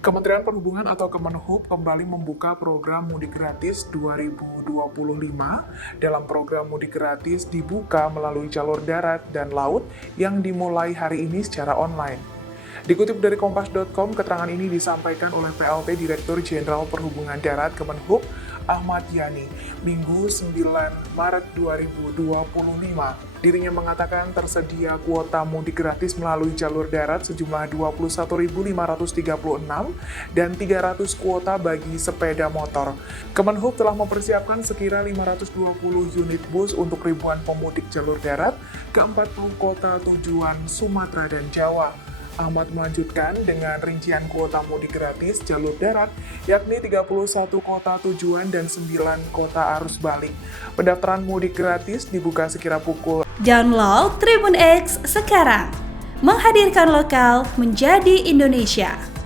Kementerian Perhubungan atau Kemenhub kembali membuka program Mudik Gratis 2025. Dalam program Mudik Gratis dibuka melalui jalur darat dan laut yang dimulai hari ini secara online. Dikutip dari Kompas.com, keterangan ini disampaikan oleh PLT Direktur Jenderal Perhubungan Darat Kemenhub, Ahmad Yani, Minggu 9 Maret 2025. Dirinya mengatakan tersedia kuota mudik gratis melalui jalur darat sejumlah 21.536 dan 300 kuota bagi sepeda motor. Kemenhub telah mempersiapkan sekira 520 unit bus untuk ribuan pemudik jalur darat ke 40 kota tujuan Sumatera dan Jawa. Ahmad melanjutkan dengan rincian kuota mudik gratis jalur darat, yakni 31 kota tujuan dan 9 kota arus balik. Pendaftaran mudik gratis dibuka sekira pukul. Download Tribun X sekarang, menghadirkan lokal menjadi Indonesia.